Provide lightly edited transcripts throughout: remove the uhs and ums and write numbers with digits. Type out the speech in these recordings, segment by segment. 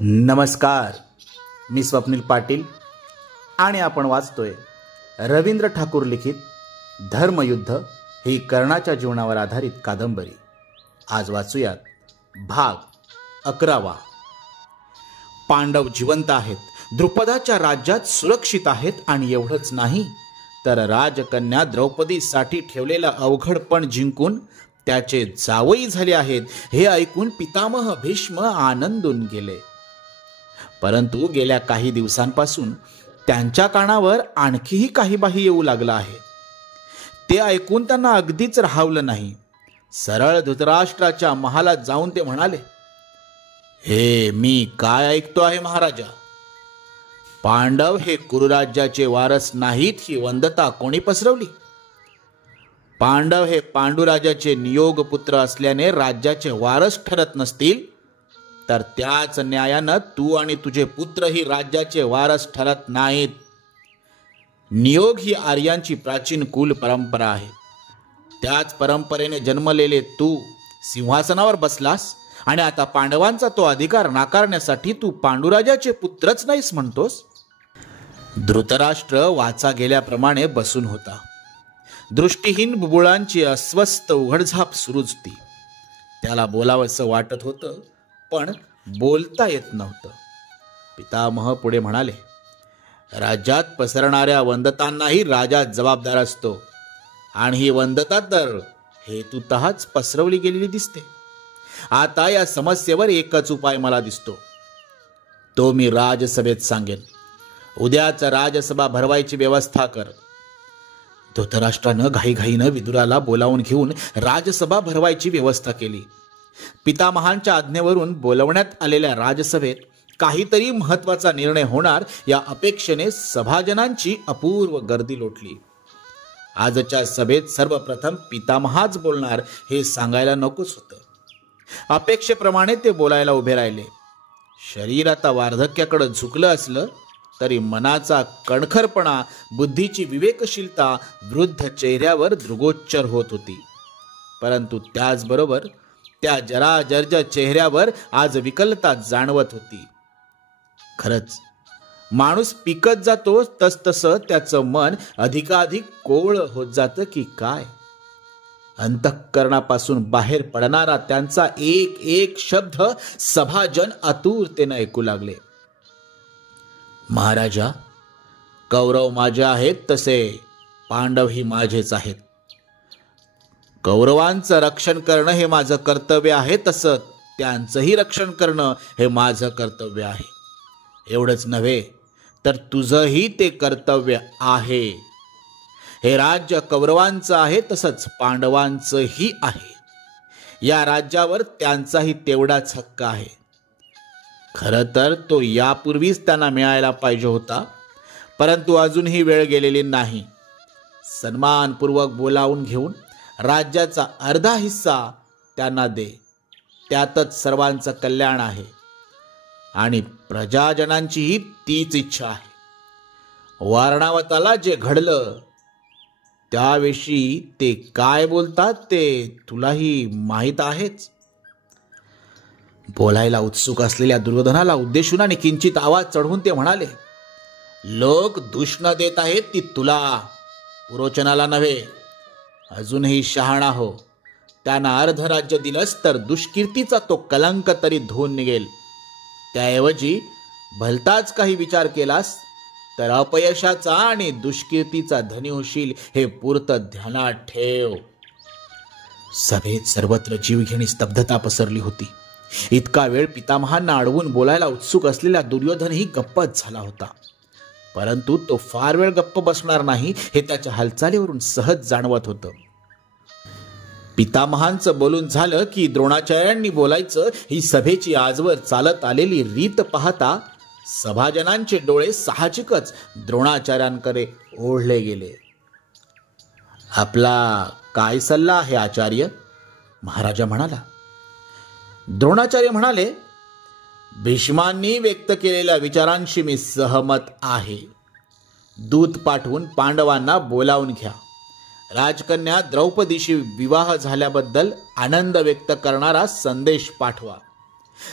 नमस्कार, मी स्वप्नील पाटील आणि आपण वाचतोय रवींद्र ठाकूर लिखित धर्मयुद्ध ही कर्णाच्या जीवनावर आधारित कादंबरी. आज वाचूयात भाग 11. पांडव जिवंत आहेत, द्रुपदाच्या राज्यात सुरक्षित आहेत आणि एवढंच नाही तर राजकन्या द्रौपदीसाठी ठेवलेला अवघडपण जिंकून त्याचे जावई झाले आहेत हे ऐकून पितामह भीष्म आनंदून गेले. परंतु गेल्या काही दिवसांपासून त्यांच्या कानावर आणखीही काही बाही येऊ लागला आहे. ते ऐकून त्यांना अगदीच राहावलं नाही. सरळ धृतराष्ट्राच्या महालात जाऊन ते म्हणाले, हे मी काय ऐकतो आहे महाराजा? पांडव हे कुरुराज्याचे वारस नाहीत ही वंदता कोणी पसरवली? पांडव हे पांडुराजाचे नियोग पुत्र असल्याने राज्याचे वारस ठरत नसतील तर त्याच न्यायानं तू आणि तुझे पुत्र ही राज्याचे वारस ठरत नाहीत. नियोग ही आर्यांची प्राचीन कुल परंपरा आहे. त्याच परंपरेने जन्मलेले तू सिंहासनावर बसलास आणि आता पांडवांचा तो अधिकार नाकारण्यासाठी तू पांडुराजाचे पुत्रच नाहीस म्हणतोस. धृतराष्ट्र वाचा गेल्याप्रमाणे बसून होता. दृष्टीहीन बुबुळांची अस्वस्थ उघडझाप सुरूच होती. त्याला बोलावंसं वाटत होतं पण बोलता येत नव्हतं. पितामह पुढे म्हणाले, राज्यात पसरणाऱ्या वंदतांनाही राजा जबाबदार असतो आणि ही वंदता तर हेतुतःच पसरवली गेलेली दिसते. आता या समस्येवर एकच उपाय मला दिसतो, तो मी राजसभेत सांगेन. उद्याच राजसभा भरवायची व्यवस्था कर. धृतराष्ट्रानं घाईघाईनं विदुराला बोलावून घेऊन राजसभा भरवायची व्यवस्था केली. पितामहांच्या आज्ञेवरून बोलवण्यात आलेल्या राजसभेत काहीतरी महत्वाचा निर्णय होणार या अपेक्षेने सभाजनांची अपूर्व गर्दी लोटली. आजच्या सभेत सर्वप्रथम पितामहाच बोलणार हे सांगायला नकोच होतं. अपेक्षेप्रमाणे ते बोलायला उभे राहिले. शरीर आता वार्धक्याकडे झुकलं असलं तरी मनाचा कणखरपणा, बुद्धीची विवेकशीलता वृद्ध चेहऱ्यावर दृगोच्चर होत होती. परंतु त्याचबरोबर त्या जराजर्ज चेहऱ्यावर आज विकलता जाणवत होती. खरंच माणूस पिकत जातो तसतसं त्याचं मन अधिकाधिक कोवळं होत जातं की काय? अंतःकरणापासून बाहेर पडणारा त्यांचा एक एक शब्द सभाजन आतुरतेने ऐकू लागले. महाराजा, कौरव माझे आहेत तसे पांडव ही माझेच आहेत. कौरवांचं रक्षण करणं हे माझं कर्तव्य आहे, तसं त्यांचंही रक्षण करणं हे माझं कर्तव्य आहे. एवढंच नव्हे तर तुझंही ते कर्तव्य आहे. हे राज्य कौरवांचं आहे तसंच पांडवांचंही आहे. या राज्यावर त्यांचाही तेवढाच हक्क आहे. खरं तर तो यापूर्वीच त्यांना मिळायला पाहिजे होता, परंतु अजूनही वेळ गेलेली नाही. सन्मानपूर्वक बोलावून घेऊन राज्याचा अर्धा हिस्सा त्यांना दे. त्यातच सर्वांचं कल्याण आहे आणि प्रजाजनांचीही तीच इच्छा आहे. वारणावताला जे घडलं त्याविषयी ते काय बोलतात ते तुलाही माहीत आहेच. बोलायला उत्सुक असलेल्या दुर्योधनाला उद्देशून आणि किंचित आवाज चढवून ते म्हणाले, लोक दूषणं देत आहेत ती तुला, पुरोचनाला नव्हे. अजूनही शहाणा हो. त्यांना अर्ध राज्य दिलंस तर दुष्कीर्तीचा तो कलंक तरी धुवून निघेल. त्याऐवजी भलताच काही विचार केलास तर अपयशाचा आणि दुष्कीर्तीचा धनी होशील हे पुरतं ध्यानात ठेव. सभेत सर्वत्र जीवघेणी स्तब्धता पसरली होती. इतका वेळ पितामहांना अडवून बोलायला उत्सुक असलेला दुर्योधनही गप्पच झाला होता. परंतु तो फार वेळ गप्प बसणार नाही हे त्याच्या हालचालीवरून सहज जाणवत होतं. पितामहांचं बोलून झालं की द्रोणाचार्यांनी बोलायचं ही सभेची आजवर चालत आलेली रीत पाहता सभाजनांचे डोळे साहजिकच द्रोणाचार्यांकडे ओढले गेले. आपला काय सल्ला आहे आचार्य? महाराजा म्हणाला. द्रोणाचार्य म्हणाले, भीष्मांनी व्यक्त केलेल्या विचारांशी मी सहमत आहे. दूत पाठवून पांडवांना बोलावून घ्या. राजकन्या द्रौपदीशी विवाह झाल्याबद्दल आनंद व्यक्त करणारा संदेश पाठवा.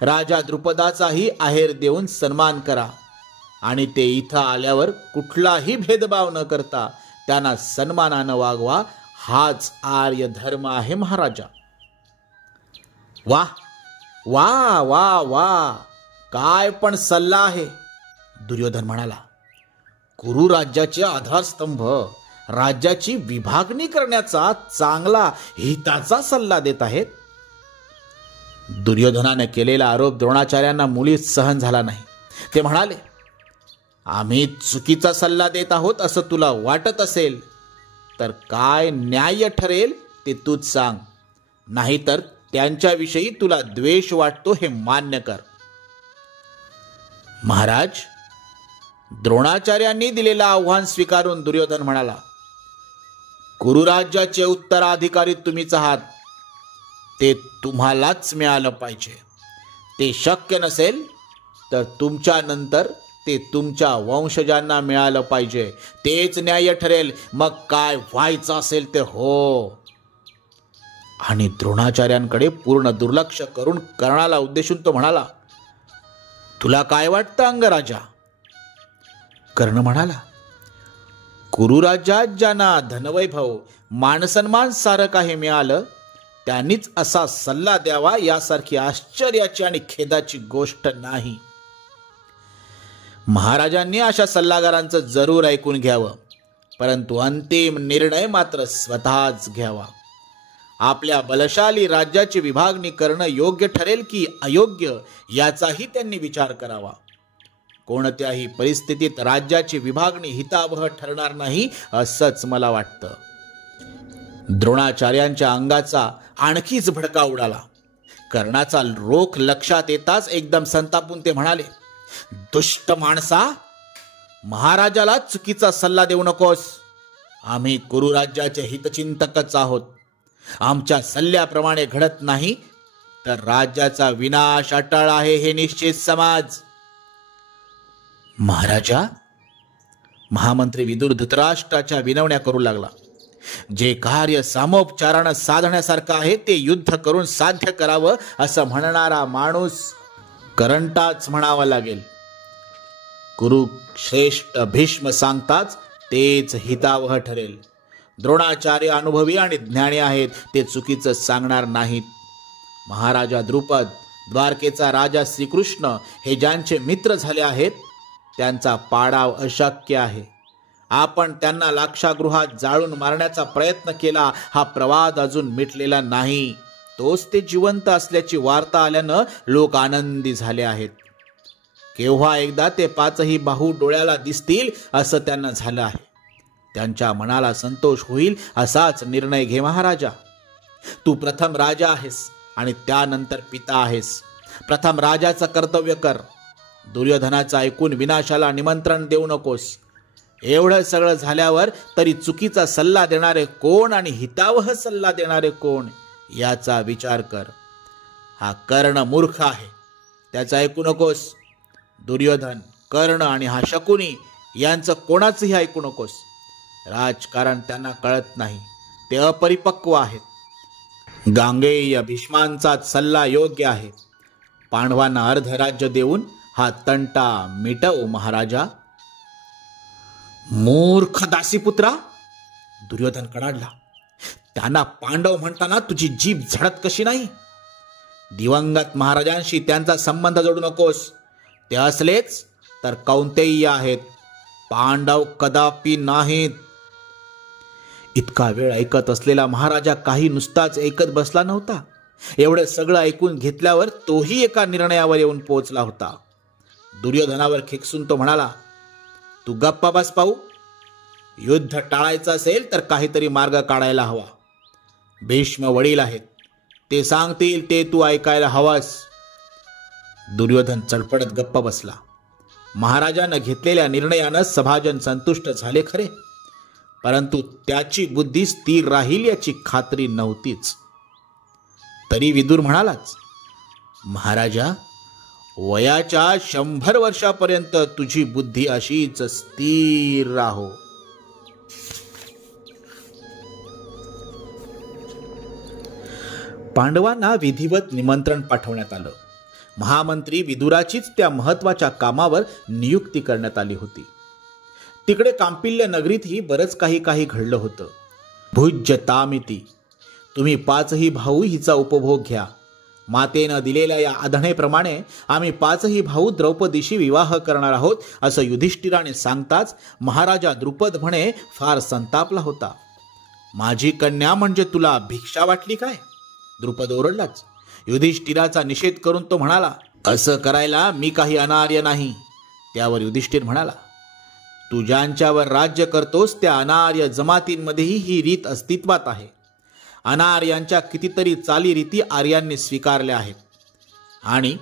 राजा द्रुपदाचाही आहेर देऊन सन्मान करा आणि ते इथं आल्यावर कुठलाही भेदभाव न करता त्यांना सन्मानानं वागवा. हाच आर्य धर्म आहे महाराजा. वा वा वा वा, काय पण सल्ला आहे. दुर्योधन म्हणाला, कुरु राज्याचे आधारस्तंभ राज्याची विभागणी करण्याचा चांगला हिताचा सल्ला देत आहेत. दुर्योधनाने केलेला आरोप द्रोणाचार्यांना मुळीच सहन झाला नाही. ते म्हणाले, आम्ही चुकीचा सल्ला देत आहोत असं तुला वाटत असेल तर काय न्याय ठरेल ते तूच सांग, नाहीतर त्यांच्याविषयी तुला द्वेष वाटतो हे मान्य कर. महाराज, द्रोणाचार्यांनी दिलेलं आव्हान स्वीकारून दुर्योधन म्हणाला, कुरुराज्याचे उत्तराधिकारी तुम्हीच आहात. ते तुम्हालाच मिळालं पाहिजे. ते शक्य नसेल तर तुमच्या नंतर ते तुमच्या वंशजांना मिळालं पाहिजे. तेच न्याय ठरेल. मग काय व्हायचं असेल ते हो. आणि द्रोणाचार्यांकडे पूर्ण दुर्लक्ष करून कर्णाला उद्देशून तो म्हणाला, तुला काय वाटतं अंगराजा? कर्ण म्हणाला, कुरुराज्यात ज्यांना धनवैभव मानसन्मान सारं काही मिळालं त्यांनीच असा सल्ला द्यावा यासारखी आश्चर्याची आणि खेदाची गोष्ट नाही. महाराजांनी अशा सल्लागारांचं जरूर ऐकून घ्यावं, परंतु अंतिम निर्णय मात्र स्वतःच घ्यावा. आपल्या बलशाली राज्याची विभागणी करणं योग्य ठरेल की अयोग्य याचाही त्यांनी विचार करावा. कोणत्याही परिस्थितीत राज्याची विभागणी हितावह ठरणार नाही असंच मला वाटतं. द्रोणाचार्यांच्या अंगाचा आणखीच भडका उडाला. कर्णाचा रोख लक्षात येताच एकदम संतापून ते म्हणाले, दुष्ट माणसा, महाराजाला चुकीचा सल्ला देऊ नकोस. आम्ही कुरुराज्याचे हितचिंतकच आहोत. आमच्या सल्ल्याप्रमाणे घडत नाही तर राज्याचा विनाश अटळ आहे हे निश्चित समज. महाराजा, महामंत्री विदुर धृतराष्ट्राच्या विनवण्या करू लागला. जे कार्य सामोपचारानं साधण्यासारखं आहे ते युद्ध करून साध्य करावं असं म्हणणारा माणूस करंटाच म्हणावा लागेल. कुरुश्रेष्ठ भीष्म सांगताच तेच हितावह ठरेल. द्रोणाचार्य अनुभवी आणि ज्ञानी आहेत, ते चुकीचं सांगणार नाहीत. महाराजा द्रुपद, द्वारकेचा राजा श्रीकृष्ण हे ज्यांचे मित्र झाले आहेत त्यांचा पाडाव अशक्य आहे. आपण त्यांना लाक्षागृहात जाळून मारण्याचा प्रयत्न केला. हा प्रवाद अजून मिटलेला नाही. तोच ते जिवंत असल्याची वार्ता आल्यानं लोक आनंदी झाले आहेत. केव्हा एकदा ते पाचही बाहू डोळ्याला दिसतील असं त्यांना झालं आहे. त्यांच्या मनाला संतोष होईल असाच निर्णय घे महाराजा. तू प्रथम राजा आहेस आणि त्यानंतर पिता आहेस. प्रथम राजाचं कर्तव्य कर. दुर्योधनाचं ऐकून विनाशाला निमंत्रण देऊ नकोस. एवढं सगळं झाल्यावर तरी चुकीचा सल्ला देणारे कोण आणि हितावह सल्ला देणारे कोण याचा विचार कर. हा कर्ण मूर्ख आहे, त्याचं ऐकू नकोस. दुर्योधन, कर्ण आणि हा शकुनी यांचं कोणाचंही ऐकू नकोस. राजकारण त्यांना कळत नाही, ते अपरिपक्व आहेत. गांगेय भीष्मांचाच सल्ला योग्य आहे. पांडवांना अर्ध राज्य देऊन हा तंटा मिटव महाराजा. मूर्ख दासीपुत्रा, दुर्योधन कडाडला. त्यांना पांडव म्हणताना तुझी जीभ झडत कशी नाही? दिवंगत महाराजांशी त्यांचा संबंध जोडू नकोस. ते असलेच तर कौंतेय आहेत, पांडव कदापि नाहीत. इतका वेळ ऐकत असलेला महाराजा काही नुसताच ऐकत बसला नव्हता. एवढं सगळं ऐकून घेतल्यावर तोही एका निर्णयावर येऊन पोहोचला होता. दुर्योधनावर खेकसून तो म्हणाला, तू गप्पा बस पाहू. युद्ध टाळायचं असेल तर काहीतरी मार्ग काढायला हवा. भीष्म वडील आहेत, ते सांगतील ते तू ऐकायला हवास. दुर्योधन चडपडत गप्प बसला. महाराजानं घेतलेल्या निर्णयानं सभाजन संतुष्ट झाले खरे, परंतु त्याची बुद्धी स्थिर राहील याची खात्री नव्हतीच. तरी विदुर म्हणालाच, महाराजा, वयाच्या 100 वर्षापर्यंत तुझी बुद्धी अशीच स्थिर राहो. पांडवांना विधिवत निमंत्रण पाठवण्यात आलं. महामंत्री विदुराचीच त्या महत्वाच्या कामावर नियुक्ती करण्यात आली होती. तिकडे कांपिल्य नगरीतही बरंच काही घडलं होतं. भुज्यतामिती, तुम्ही पाचही भाऊ हिचा उपभोग घ्या. मातेनं दिलेल्या या आधणेप्रमाणे आम्ही पाचही भाऊ द्रौपदीशी विवाह करणार आहोत असं युधिष्ठिराने सांगताच महाराजा द्रुपद म्हणे फार संतापला होता. माझी कन्या म्हणजे तुला भिक्षा वाटली काय? द्रुपद ओरडलाच. युधिष्ठिराचा निषेध करून तो म्हणाला, असं करायला मी काही अनार्य नाही. त्यावर युधिष्ठिर म्हणाला, तू ज्यांच्यावर राज्य करतोस त्या अनार्य जमातींमध्येही ही रीत अस्तित्वात आहे. अनार्यांच्या कितीतरी चालीरीती आर्यांनी स्वीकारल्या आहेत. आणि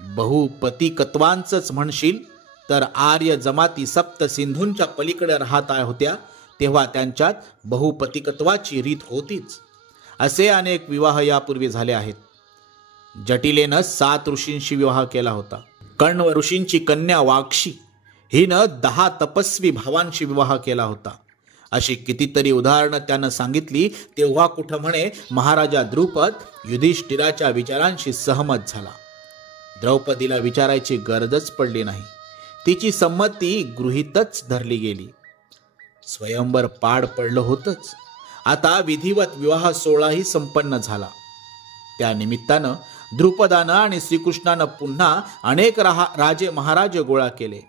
बहुपतिकत्वांचंच म्हणशील तर आर्य जमाती सप्त सिंधूंच्या पलीकडे राहत होत्या तेव्हा त्यांच्यात बहुपतिकत्वाची रीत होतीच. असे अनेक विवाह यापूर्वी झाले आहेत. जटिलेनं 7 ऋषींशी विवाह केला होता. कण्व ऋषींची कन्या वाक्षी हिनं 10 तपस्वी भावांशी विवाह केला होता. अशी कितीतरी उदाहरणं त्यानं सांगितली तेव्हा कुठं म्हणे महाराजा द्रुपद युधिष्ठिराच्या विचारांशी सहमत झाला. द्रौपदीला विचारायची गरजच पडली नाही. तिची संमती गृहीतच धरली गेली. स्वयंवर पाड पडलं होतंच. आता विधिवत विवाह सोहळाही संपन्न झाला. त्या निमित्तानं द्रुपदानं आणि श्रीकृष्णानं पुन्हा अनेक राजे महाराजे गोळा केले.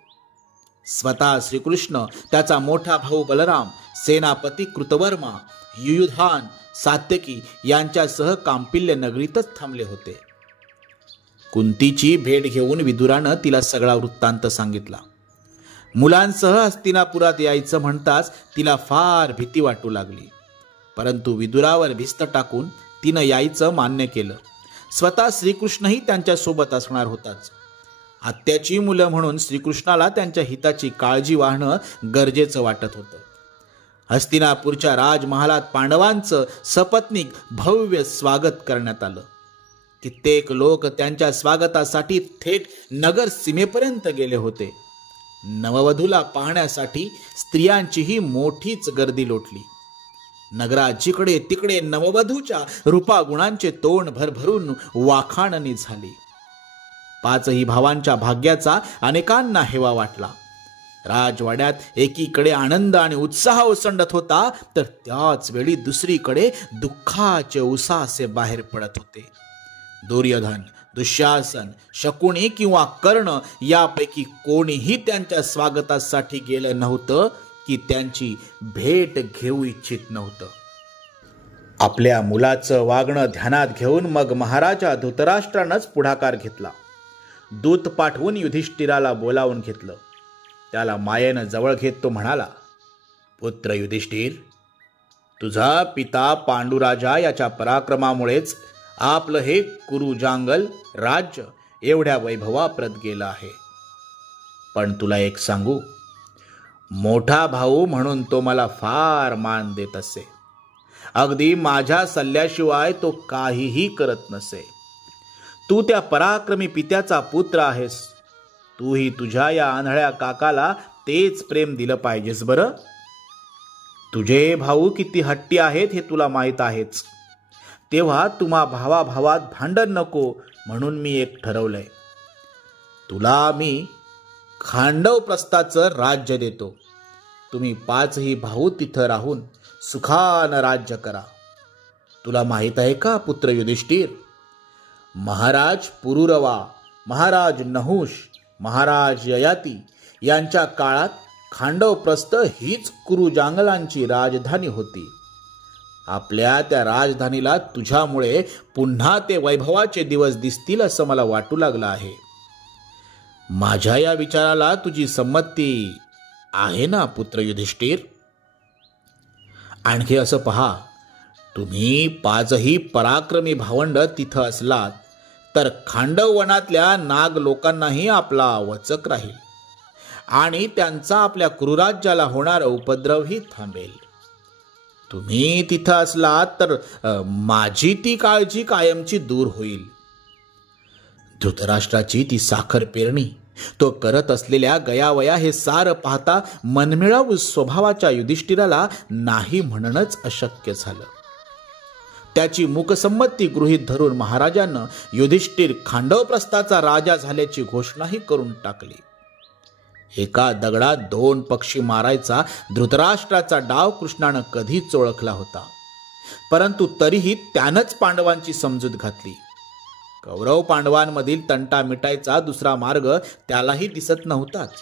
स्वतः श्रीकृष्ण, त्याचा मोठा भाऊ बलराम, सेनापती कृतवर्मा, युयुधान, सात्यकी यांच्यासह कांपिल्य नगरीतच थांबले होते. कुंतीची भेट घेऊन विदुरानं तिला सगळा वृत्तांत सांगितला. मुलांसह हस्तिनापुरात यायचं म्हणताच तिला फार भीती वाटू लागली. परंतु विदुरावर भिस्त टाकून तिनं यायचं मान्य केलं. स्वतः श्रीकृष्णही त्यांच्यासोबत असणार होताच. आत्याची मुलं म्हणून श्रीकृष्णाला त्यांच्या हिताची काळजी वाहणं गरजेचं वाटत होतं. हस्तिनापूरच्या राजमहालात पांडवांचं सपत्नीक भव्य स्वागत करण्यात आलं. कित्येक लोक त्यांच्या स्वागतासाठी थेट नगर सीमेपर्यंत गेले होते. नववधूला पाहण्यासाठी स्त्रियांचीही मोठीच गर्दी लोटली. नगरात जिकडे तिकडे नववधूच्या रूपागुणांचे तोंड भरभरून वाखाणणी झाली. 5ही भावांच्या भाग्याचा अनेकांना हेवा वाटला. राजवाड्यात एकीकडे आनंद आणि उत्साह ओसंडत होता तर त्याच वेळी दुसरीकडे दुःखाचे उसासे बाहेर पडत होते. दुर्योधन, दुःशासन, शकुनी किंवा कर्ण यापैकी कोणीही त्यांच्या स्वागतासाठी गेलं नव्हतं की त्यांची भेट घेऊ इच्छित नव्हतं. आपल्या मुलाचं वागणं ध्यानात घेऊन मग महाराजा धृतराष्ट्रानंच पुढाकार घेतला. दूत पाठवून युधिष्ठिराला बोलावून घेतलं. त्याला मायेनं जवळ घेत तो म्हणाला, पुत्र युधिष्ठिर, तुझा पिता पांडुराजा याच्या पराक्रमामुळेच आपलं हे कुरुजांगल राज्य एवढ्या वैभवाप्रत गेलं आहे. पण तुला एक सांगू, मोठा भाऊ म्हणून तो मला फार मान देत असे. अगदी माझ्या सल्ल्याशिवाय तो काहीही करत नसे. तू त्या पराक्रमी पित्याचा पुत्र आहेस. तूही तुझ्या या आंधळ्या काकाला तेच प्रेम दिलं पाहिजेस बरं. तुझे भाऊ किती हट्टी आहेत हे तुला माहीत आहेच. तेव्हा तुम्हा भावाभावात भांडण नको म्हणून मी एक ठरवलंय. तुला मी खांडवप्रस्थाचं राज्य देतो. तुम्ही 5ही भाऊ तिथं राहून सुखानं राज्य करा. तुला माहीत आहे का पुत्र युधिष्ठिर, महाराज पुरुरवा, महाराज नहुष, महाराज ययाती यांच्या काळात खांडवप्रस्थ हीच कुरुजांगलांची राजधानी होती. आपल्या त्या राजधानीला तुझ्यामुळे पुन्हा ते वैभवाचे दिवस दिसतील असं मला वाटू लागलं आहे. माझ्या या विचाराला तुझी संमती आहे ना पुत्र युधिष्ठिर? आणखी असं पहा, तुम्ही 5ही पराक्रमी भावंड तिथं असलात तर खांडव वनातल्या नाग लोकांनाही आपला वचक राहील आणि त्यांचा आपल्या कुरुराज्याला होणारा उपद्रवही थांबेल. तुम्ही तिथं असलात तर माझी ती काळजी कायमची दूर होईल. धृतराष्ट्राची ती साखर पेरणी, तो करत असलेल्या गयावया हे सारं पाहता मनमिळावू स्वभावाच्या युधिष्ठिराला नाही म्हणणंच अशक्य झालं. त्याची मूकसंमती गृहीत धरून महाराजांना युधिष्ठिर खांडवप्रस्थाचा राजा झाल्याची घोषणाही करून टाकली. एका दगडात 2 पक्षी मारायचा धृतराष्ट्राचा डाव कृष्णानं कधीच ओळखला होता, परंतु तरीही त्यानंच पांडवांची समजूत घातली. कौरव पांडवांमधील तंटा मिटायचा दुसरा मार्ग त्यालाही दिसत नव्हताच.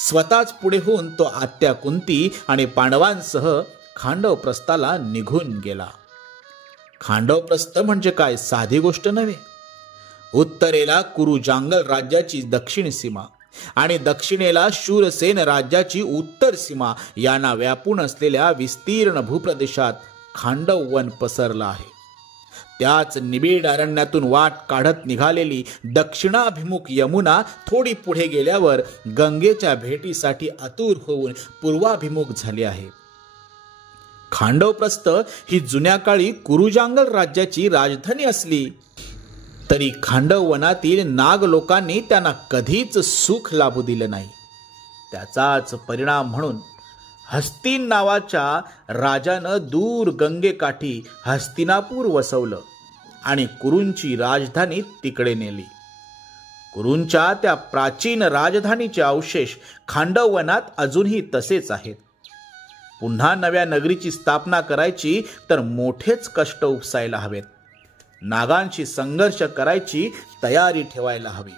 स्वतःच पुढे होऊन तो आत्या कुंती आणि पांडवांसह खांडवप्रस्थाला निघून गेला. खांडवप्रस्थ म्हणजे काय साधी गोष्ट नव्हे. उत्तरेला कुरुजांगल राज्याची दक्षिण सीमा आणि दक्षिणेला शूरसेन राज्याची उत्तर सीमा यांना व्यापून असलेल्या विस्तीर्ण भूप्रदेशात खांडव वन पसरलं आहे. त्याच निबिड अरण्यातून वाट काढत निघालेली दक्षिणाभिमुख यमुना थोडी पुढे गेल्यावर गंगेच्या भेटीसाठी आतुर होऊन पूर्वाभिमुख झाली आहे. खांडवप्रस्थ ही जुन्या काळी कुरुजांगल राज्याची राजधानी असली तरी खांडव वनातील नाग लोकांनी त्यांना कधीच सुख लाभू दिले नाही. त्याचाच परिणाम म्हणून हस्तिन नावाच्या राजानं दूर गंगेकाठी हस्तिनापूर वसवलं आणि कुरूंची राजधानी तिकडे नेली. कुरूंच्या त्या प्राचीन राजधानीचे अवशेष खांडव वनात अजूनही तसेच आहेत. पुन्हा नव्या नगरीची स्थापना करायची तर मोठेच कष्ट उपसायला हवेत. नागांशी संघर्ष करायची तयारी ठेवायला हवी.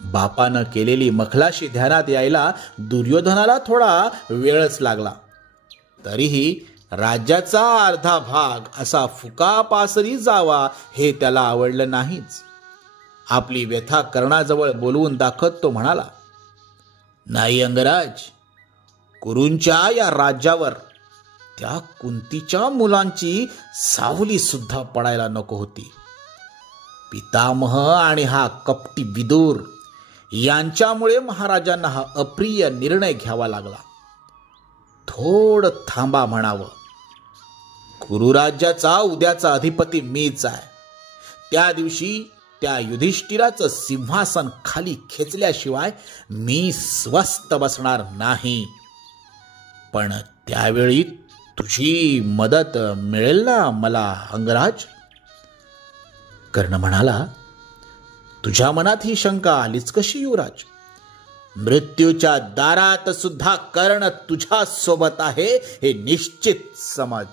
बापानं केलेली मखलाशी ध्यानात यायला दुर्योधनाला थोडा वेळच लागला. तरीही राज्याचा अर्धा भाग असा फुका पासरी जावा हे त्याला आवडलं नाहीच. आपली व्यथा कर्णाजवळ बोलवून दाखवत तो म्हणाला, नाही अंगराज, कुरूंच्या या राज्यावर त्या कुंतीच्या मुलांची सावली सुद्धा पडायला नको होती. पितामह आणि हा कपटी विदुर यांच्यामुळे महाराजांना हा अप्रिय निर्णय घ्यावा लागला. थोडं थांबा म्हणावं. कुरुराज्याचा उद्याचा अधिपती मीच आहे. त्या दिवशी त्या युधिष्ठिराचं सिंहासन खाली खेचल्याशिवाय मी स्वस्थ बसणार नाही. पण त्यावेळी तुझी मदत मिळेल ना मला अंगराज? कर्ण म्हणाला, तुझ्या मनात ही शंका आलीच कशी युवराज? मृत्यूच्या दारात सुद्धा कर्ण तुझ्या सोबत आहे हे निश्चित समज.